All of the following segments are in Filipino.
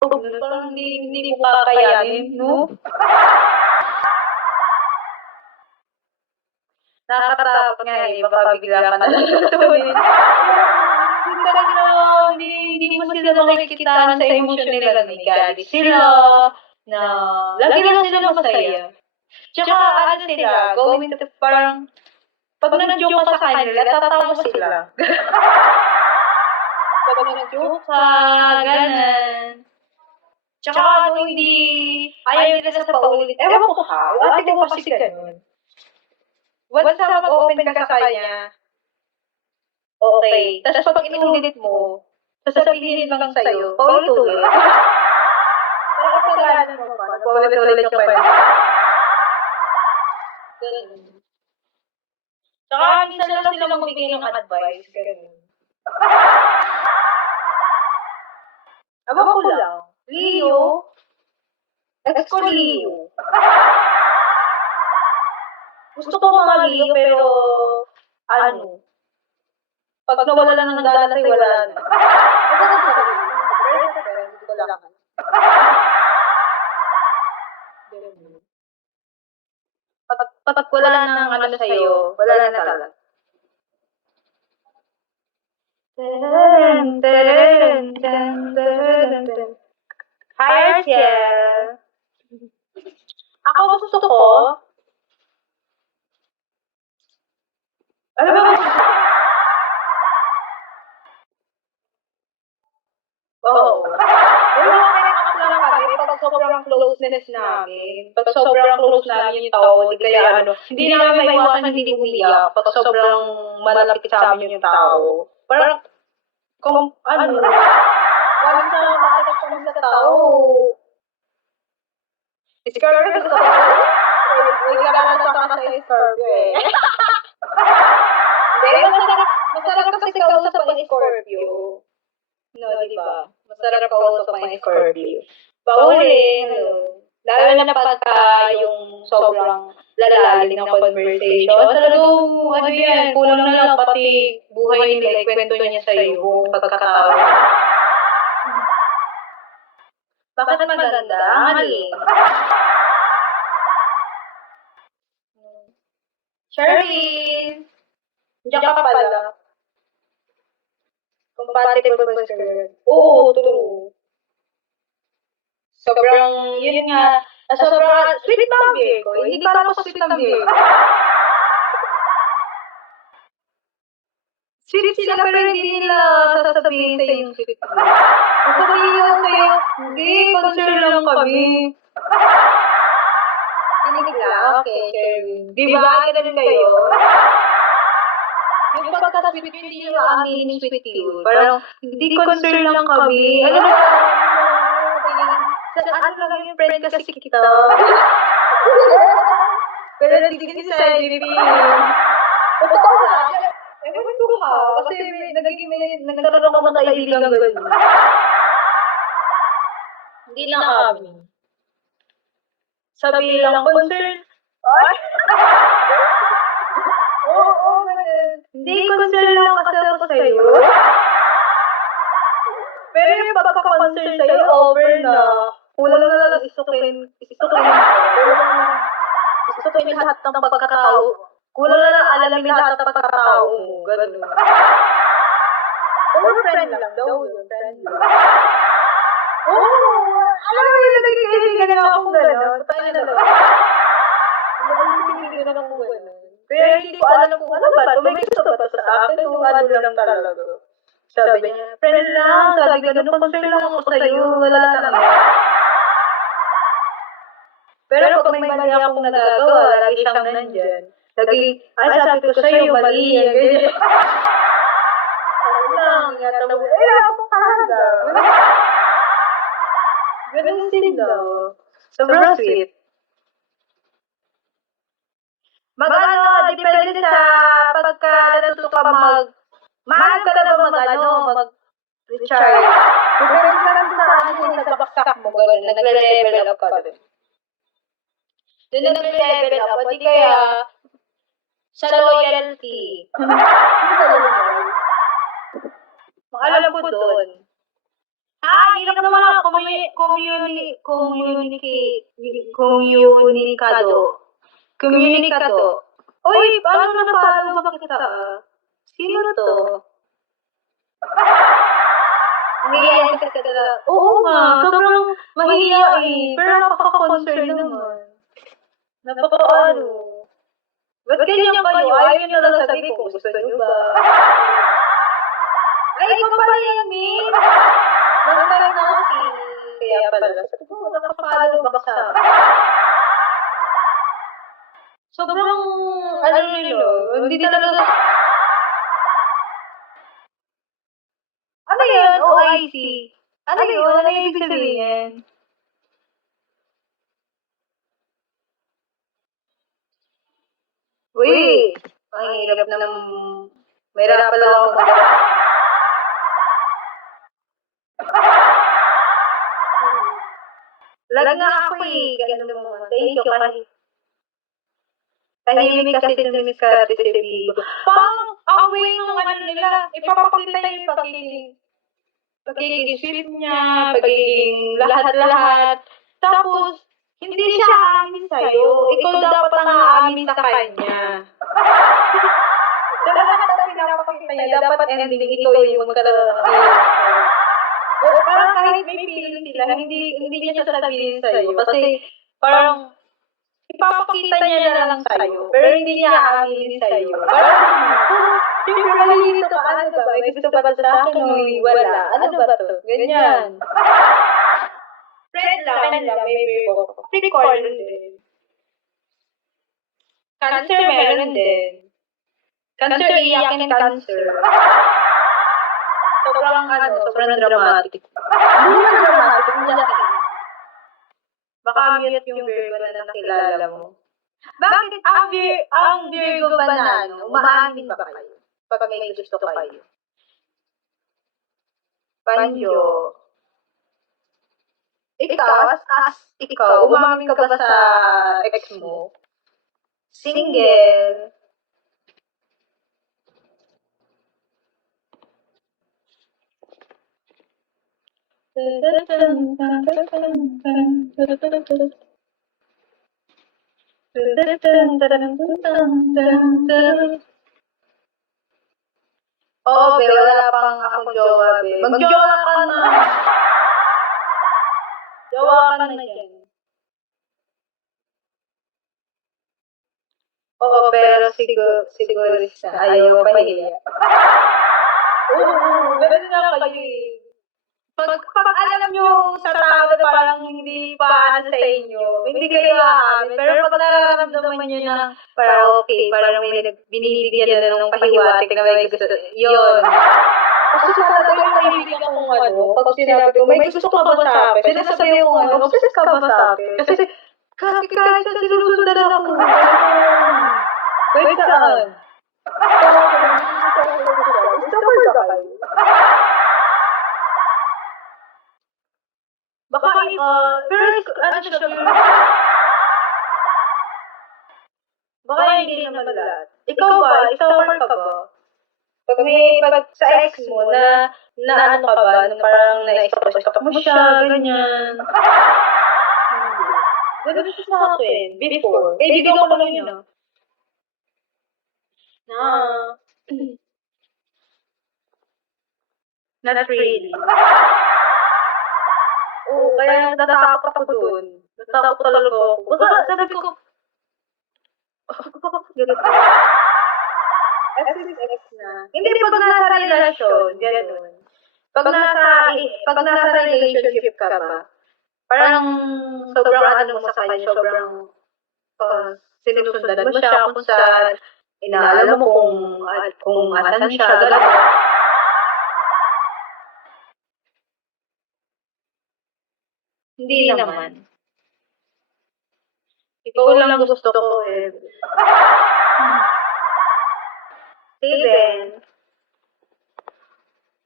Parang hindi mo kakayanin, no? Nakakatakot nga eh, baka bigla ka na lang tutunin. Hindi talaga, hindi mo sila makikita sa emosyon nila, may galit sila, na lagi lang sila masaya. Tsaka ano sila, going to parang, pag nag-joke ka sa kanila, tatawa sila. Pag nag-joke ka, ganan. Tsaka ano, hindi, ayaw nila sa paulit. Ewan ko ha, ate ko kasi ganun. Once na mag-open ka sa kanya, okay. Tapos pag inulit mo, sasabihin lang sa'yo, paulit-ulit. Pero kasalanan mo pa, paulit-ulit yung kwento. Ganun. Tsaka minsan lang sila magbigay ng advice, ganun. Aba ko lang, Leo, ex ko Leo. Gusto ko mga Leo, pero ano, pag nawala lang ng gana sa'yo, wala na. Pero hindi ko lang. Pag wala nang ano sa'yo, wala na talaga. Hi, Arciel. Ako gusto ko, ano ba gusto ko? Oo. Pero kinakakasama kami pag sobrang closeness namin. Pag sobrang close namin yung tao, di kaya ano, hindi namin maiwasan hindi umiyak. Pag sobrang malapit sa amin yung tao. Parang, kung ano, wala sa makakit kami sa tao. Scorpio gusto ko. Uy, kailangan sa Scorpio eh. Hindi, masarap kasi kausap ang Scorpio. No, di ba? Masarap kausap ang Scorpio. Pauli, ano, lalo na pagka yung sobrang lalalim ng conversation. Talagang, ano yan, kulang na lang pati buhay nila, ikwento niya sa'yo, kung pagkatao. Bakit maganda? Alin? Charlene! Diyan ka pala. Compatible ba sa girl? Oo, true. Sobrang, yun nga, sobrang sweet ng Virgo. Hindi ka lang sweet ng Virgo. Sweet sila pero hindi nila sasabihin sa yung sweet mo. Sasabihin nila sa'yo, hindi, concern lang kami. Kinig lang, okay, Sherwin. Di ba, ganun kayo? Yung pagka-sweet, hindi nila aminin sweet yun. Parang, hindi concern lang kami. Ano na, ano lang yung friend kasi kita. Pero nagiging sa IGP. Totoo lang. Ewan ko ha. Kasi nagkaroon ako ng kaibigan gano'n. Hindi lang kami. Sabi lang, concern. Ay! Oo, hindi, concern lang kasi ako sa'yo. Pero yung pagkaka-concern sa'yo, over na. Kulang na lang isukin lahat ng pagkakatao. Kulang na lang alamin lahat ng pagkakatao mo. Ganun. Or friend lang daw yun. Friend lang. Oo! Alam mo yung nagkikiligan na akong gano'n. Tayo na lang. Nagkikiligan na akong gano'n. Pero hindi ko alam kung ano ba. May gusto ba sa akin o ano lang talaga. Sabi niya, friend lang. Sabi gano'n, concern lang ako sa'yo. Wala lang. Pero pag may mali akong nagagawa, lagi siyang nandyan. Lagi, ay sabi ko sa'yo, mali yan, ganyan. Ano lang, natawa, ako talaga. Ganun sila. Sobrang sweet. Depende sa pagka natuto ka mahal ka na ba mag-recharge. Depende ka lang sa sa baksak mo, gano'n, nag-level up ka doon. Doon nag-level up, o di kaya sa loyalty. Ang alam ko doon. Hirap naman ako Komunikado. Uy, paano na-follow ba kita? Sino to? Nangiyain kasi ka talaga. Oo nga, sobrang mahihiyain. Pero napaka-concern naman. Napaka-ano. Ba't ganyan kayo? Ayaw nyo lang sabi kung gusto nyo ba? Ay, ikaw pala yan, Min. Long time na kasi. Kaya pala. Sabi ko, nakapalo ba sa akin? Sobrang, nilo, hindi talaga. Ano yan? OIC. Ano yun? Ano ibig sabihin? Uy, ang hirap na mahirap pala ako Lag nga ako eh. Ganun mo. Thank you kasi. Tahimik kasi ng Miss Karate si Vigo. Parang away ng ano nila. Ipapakita yung pagiging sweet niya, pagiging lahat-lahat. Tapos, hindi siya aamin sa'yo. Ikaw dapat ang aamin sa kanya. Sa lahat na pinapakita niya, dapat ending ikaw yung magkaroon ng feeling sa'yo. O parang kahit may feeling sila, hindi niya sasabihin sa'yo. Kasi parang ipapakita niya na lang sa'yo. Pero hindi niya aaminin sa'yo. Parang, siyempre malilito ka, ano ba? May gusto ba sa akin o wala? Ano ba to? Ganyan. Friend lang, may Virgo. Capricorn din. Cancer meron din. Cancer, iyakin Cancer. Sobrang dramatic. Hindi na dramatic, hindi na baka mute yung Virgo na nakilala mo. Bakit ang Virgo ba na, umaamin ba kayo? Pag may gusto kayo? Panjo. Ikaw, umamin ka ba sa ex mo? Single. Oo, be, wala pang akong jowa, be. Mag-jowa ka na. Jowa ka na yan. Oo, pero siguro ayaw pa hiya. Oo, ganun na kayo eh. Pag alam nyo sa tao na parang hindi pa ano sa inyo, hindi kayo aamin. Pero pag nararamdaman nyo na parang okay, parang may binibigyan na ng pahiwatig na may gusto, yun. Kasi talaga yung naibigan kong ano, pag sinabi ko, may gusto ka ba sa akin? Sinasabi ko ano, obsessed ka ba sa akin? Kasi kahit sa sinusundan ako. Wait, saan? Stalker ba kayo? Baka pero ano siya, baka hindi naman lahat. Ikaw ba? Stalker ka ba? Pag sa ex mo na ano ka ba? Na parang na-expose ka mo siya, ganyan. Ganun siya sa akin. Before. Bigaw ko lang yun ah. Not really. Oo, kaya natatakot ako dun. Natatakot talaga ako. Baka sabi ko, ganito. Ex na. Hindi, pag nasa relasyon, gano'n. Pag nasa relationship ka ba, parang sobrang ano mo sa kanya, sobrang sinusundan mo siya kung saan, inaalam mo kung asan siya, gano'n. Hindi naman. Ikaw lang gusto ko eh. Steven.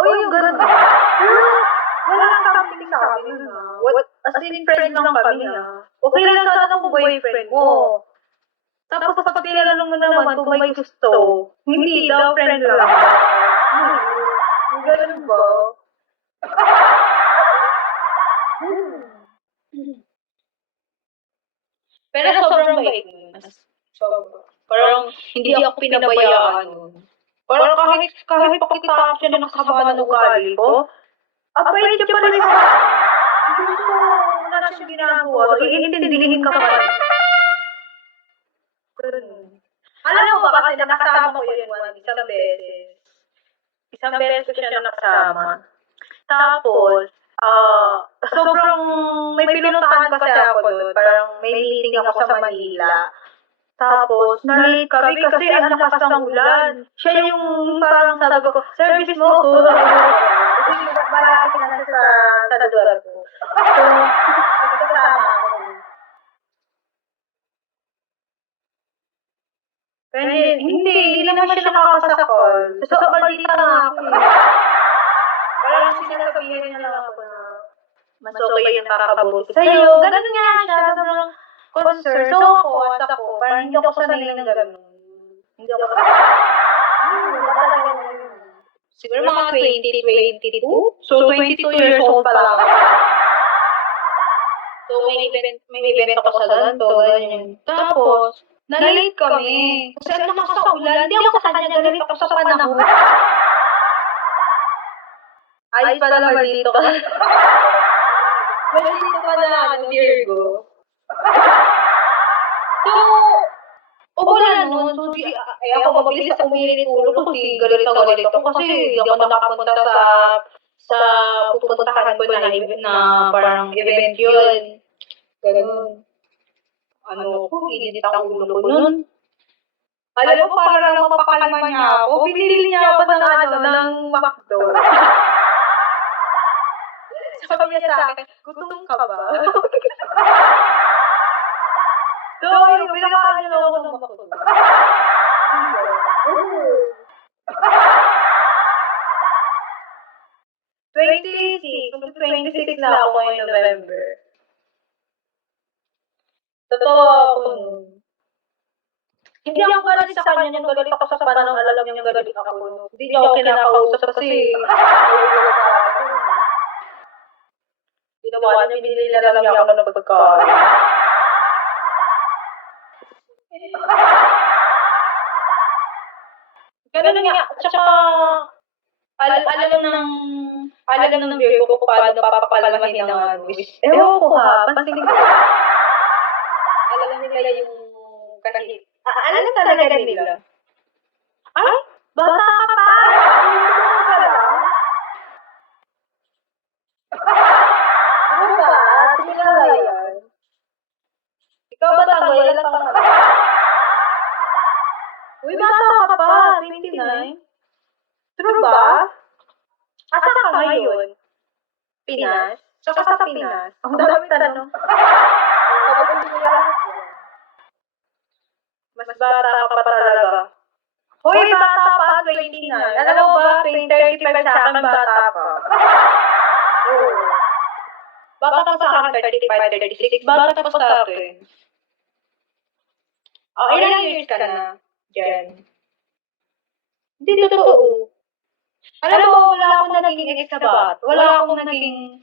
Yung gano'n. Pero, wala something sa amin na. As in, friend lang kami na. Okay lang sana kung boyfriend mo. Tapos pag tinanong mo naman kung may gusto, hindi daw, friend lang. Gano'n ba? hindi ako pinabayaan nun. Parang kahit pakita siya na nakasama ng ugali ko, abay siya pala sa gusto mo na siya ginagawa, so iintindihin ka pa rin. Alam mo ba kasi nakasama ko yun isang beses. Isang beses ko siya nakasama. Tapos, sobrang may pinuntahan kasi ako doon. Parang may meeting ako sa Manila. Tapos, na-late kami kasi ang lakas ng ulan. Siya yung parang sabi ko, service mo ko. Kasi marami na sa lugar ko. So, kasama ako. Pero hindi naman siya nakakasakol. So, balita na ako eh. Parang sinasabihan niya lang ako na mas okay yung nakakabuti sa'yo. Ganun nga siya. Sobrang concern. So ako, parang hindi ako sanay ng ganun. Hindi ako sanay. Siguro mga 22? So, 22 years old pa lang. So, may event ako sa ganito, ganyan. Tapos, na-late kami. Kasi ang lakas sa ulan. Hindi ako sa kanya, na-late ako sa panahon. Ayos pa naman dito ka. Dito ka na, Virgo. So, umulan nun. So, ako mabilis ako umiinit ulo kasi galit ako kasi hindi ako nakapunta sa pupuntahan ko na parang event yun. Ganun. Init ang ulo ko nun. Alam mo, para lang mapapalaman niya ako, binili niya ako ng McDo. Sabi niya sa akin, gutom ka ba? So, yun, pinakain niya ako ng McDo. 26 na ako ngayong November. Totoo ako nun. Hindi ako galit sa kanya nung galit ako sa panahon alam niya galit ako nun. Hindi niya ako kinakausap kasi ginawa niya, binili na lang niya ako ng pagkain. Ganun nga, tsaka alam ng Virgo ko paano papapalamahin ng ewan ko ha, pansin ko. Alam nila yung kahit, alam talaga nila. Ay, bata ka pa! Ano ba? Tingala yan. Ikaw ba tango? Ilan ka nga? Uy, bata ka pa! 29? True ba? Asa ka ngayon? Pinas? Saka sa Pinas? Ang dami tanong. Mas bata ka pa talaga. Hoy, bata pa, 29. Alam mo ba, 35 sa akin, bata pa. Oo. Bata pa sa akin, 35, 36. Bata pa sa akin. Ilang years ka na, Jen? Hindi totoo. Alam mo, wala akong naging ex na bata. Wala akong naging